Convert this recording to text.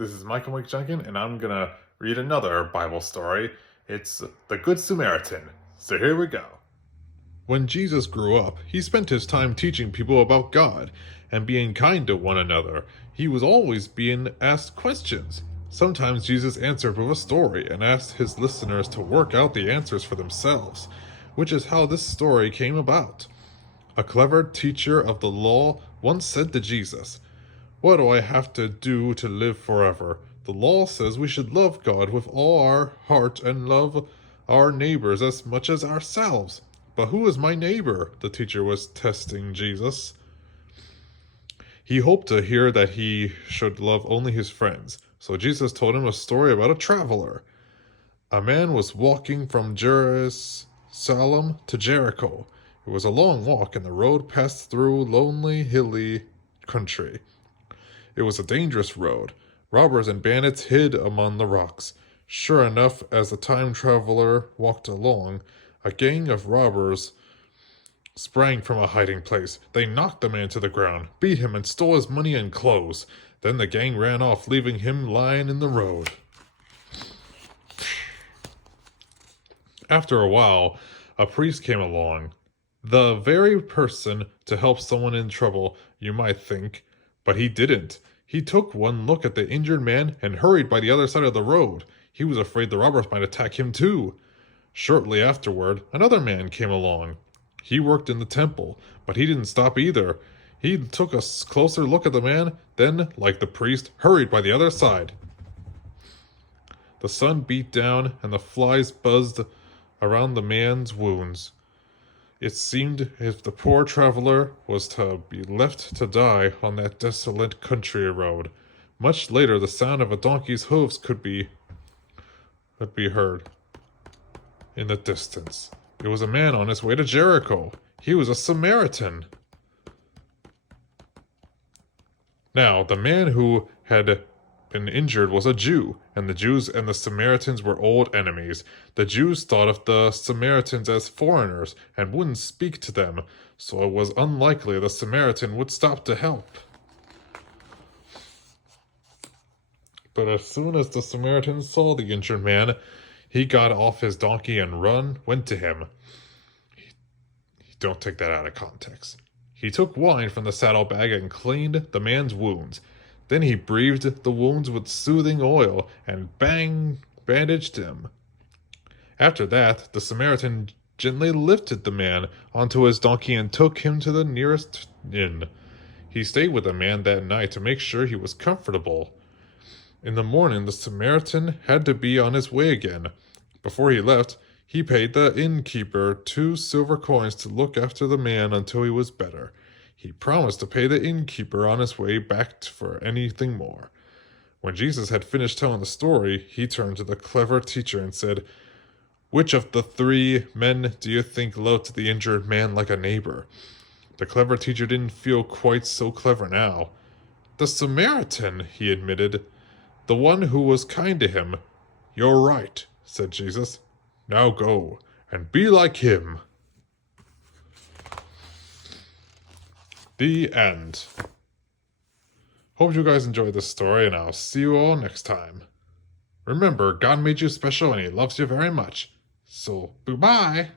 This is Michael McJunkin, and I'm gonna read another Bible story. It's the Good Samaritan. So here we go. When Jesus grew up, he spent his time teaching people about God and being kind to one another. He was always being asked questions. Sometimes Jesus answered with a story and asked his listeners to work out the answers for themselves, which is how this story came about. A clever teacher of the law once said to Jesus, "What do I have to do to live forever? The law says we should love God with all our heart and love our neighbors as much as ourselves. But who is my neighbor?" The teacher was testing Jesus. He hoped to hear that he should love only his friends, so Jesus told him a story about a traveler. A man was walking from Jerusalem to Jericho. It was a long walk, and the road passed through lonely, hilly country. It was a dangerous road. Robbers and bandits hid among the rocks. Sure enough, as the time traveler walked along, a gang of robbers sprang from a hiding place. They knocked the man to the ground, beat him, and stole his money and clothes. Then the gang ran off, leaving him lying in the road. After a while, a priest came along. The very person to help someone in trouble, you might think, but he didn't. He took one look at the injured man and hurried by the other side of the road. He was afraid the robbers might attack him too. Shortly afterward, another man came along. He worked in the temple, but he didn't stop either. He took a closer look at the man, then, like the priest, hurried by the other side. The sun beat down and the flies buzzed around the man's wounds. It seemed if the poor traveler was to be left to die on that desolate country road. Much later, the sound of a donkey's hoofs could be heard in the distance. It was a man on his way to Jericho. He was a Samaritan. Now, the man who had been injured was a Jew, and the Jews and the Samaritans were old enemies. The Jews thought of the Samaritans as foreigners and wouldn't speak to them, so it was unlikely the Samaritan would stop to help. But as soon as the Samaritan saw the injured man, he got off his donkey and went to him. Don't take that out of context. He took wine from the saddlebag and cleaned the man's wounds. Then he breathed the wounds with soothing oil and bandaged him. After that, the Samaritan gently lifted the man onto his donkey and took him to the nearest inn. He stayed with the man that night to make sure he was comfortable. In the morning, the Samaritan had to be on his way again. Before he left, he paid the innkeeper 2 silver coins to look after the man until he was better. He promised to pay the innkeeper on his way back for anything more. When Jesus had finished telling the story, he turned to the clever teacher and said, "Which of the 3 men do you think loved the injured man like a neighbor?" The clever teacher didn't feel quite so clever now. "The Samaritan," he admitted. "The one who was kind to him." "You're right," said Jesus. "Now go and be like him." The end. Hope you guys enjoyed this story, and I'll see you all next time. Remember, God made you special and he loves you very much. So, bye-bye.